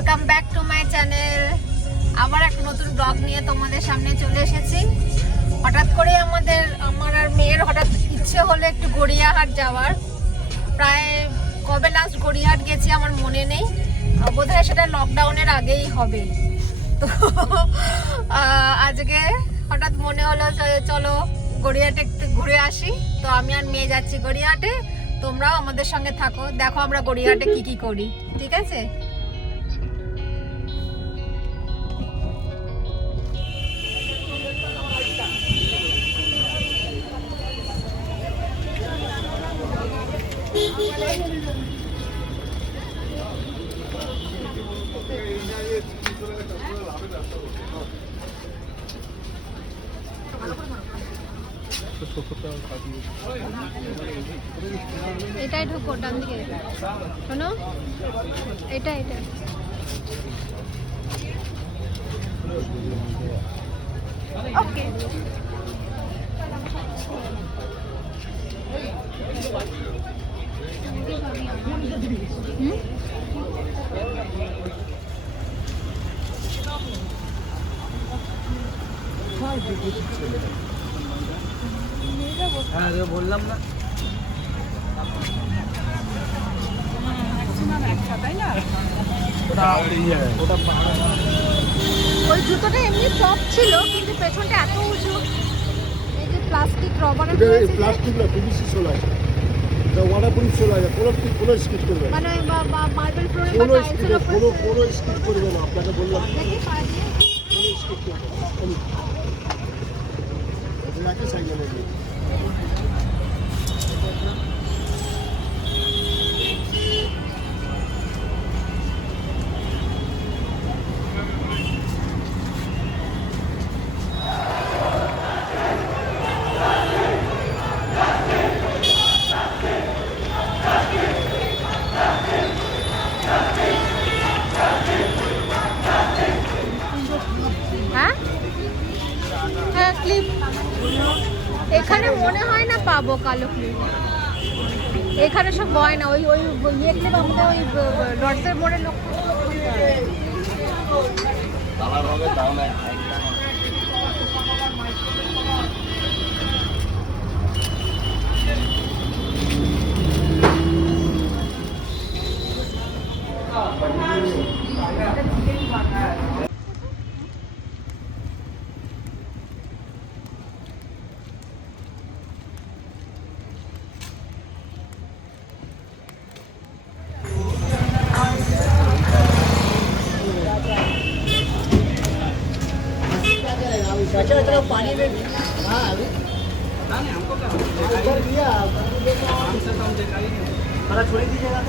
Welcome back to my channel. আবার একটা নতুন ব্লগ নিয়ে তোমাদের সামনে চলে এসেছি। হঠাৎ করে আমার আর মেয়ের হঠাৎ ইচ্ছে হলো একটু গড়িয়াহাট যাওয়ার। প্রায় কবে লাস্ট গড়িয়াহাট গেছি আমার মনে নেই, বোধহয় সেটা লকডাউনের আগেই হবে। তো আজকে হঠাৎ মনে হলো চলো গড়িয়াহাটে একটু ঘুরে আসি। তো আমি আর মেয়ে যাচ্ছি গড়িয়াহাটে, তোমরাও আমাদের সঙ্গে থাকো, দেখো আমরা গড়িয়াহাটে কি কি করি, ঠিক আছে? এটাই ঢুকো ডান দিকে, শোনো এটা এটা ওকে। হ্যাঁ বললাম না ওই জুতোটা এমনি সফট ছিল কিন্তু পেছনটা এত উঁচু। এই যে প্লাস্টিক রবারের প্লাস্টিক না, পিভিসি সোল আছে, এটা ওয়াটারপ্রুফ সোল আছে, কোনো স্কিচ করবে না, মানে মার্বেল ফ্লোরে বা কোনো টাইলসের উপর কোনো স্কিচ করবে না। আপনাকে বললাম দেখি পা দিয়ে কোনো স্কিচ করবে না। এটা একই সাইজের মধ্যে। হ্যাঁ হ্যাঁ ক্লিপ এখানে মনে হয় না পাবো কালো ক্লিপ। এখানে সব বয় না, ওই ওই ইয়ে ক্লিপ আমাদের ওই লর্ডসের মোড়ের লোক। पानी में हाँ अभी दिया थोड़ा छोड़ दीजिएगा।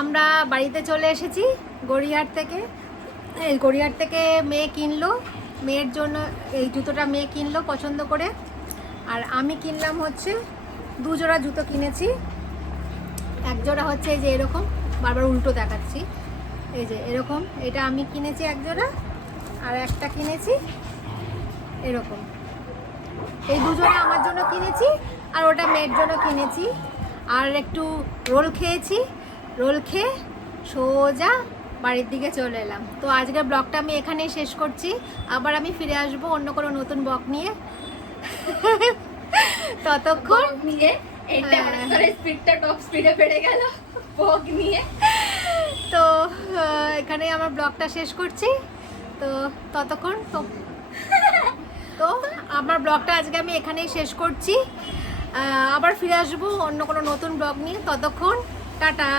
আমরা বাড়িতে চলে এসেছি গড়িয়াহাট থেকে। এই গড়িয়াহাট থেকে মেয়ে কিনলো, মেয়ের জন্য এই জুতোটা মেয়ে কিনলো পছন্দ করে। আর আমি কিনলাম হচ্ছে দু জোড়া জুতো কিনেছি। এক জোড়া হচ্ছে এই যে এরকম, বারবার উল্টো দেখাচ্ছি, এই যে এরকম, এটা আমি কিনেছি এক জোড়া। আর একটা কিনেছি এরকম। এই দু জোড়া আমার জন্য কিনেছি আর ওটা মেয়ের জন্য কিনেছি। আর একটু রোল খেয়েছি, রোল খেয়ে সোজা বাড়ির দিকে চলে এলাম। তো আজকের ব্লগটা আমি এখানেই শেষ করছি। আবার আমি ফিরে আসবো অন্য কোনো নতুন ব্লগ নিয়ে। ততক্ষণ নিয়ে স্পিডটা টপ স্পিডে বেড়ে গেল বক নিয়ে। তো এখানেই আমার ব্লগটা শেষ করছি। তো ততক্ষণ তো আমার ব্লগটা আজকে আমি এখানেই শেষ করছি। আবার ফিরে আসবো অন্য কোনো নতুন ব্লগ নিয়ে। ততক্ষণ টাটা।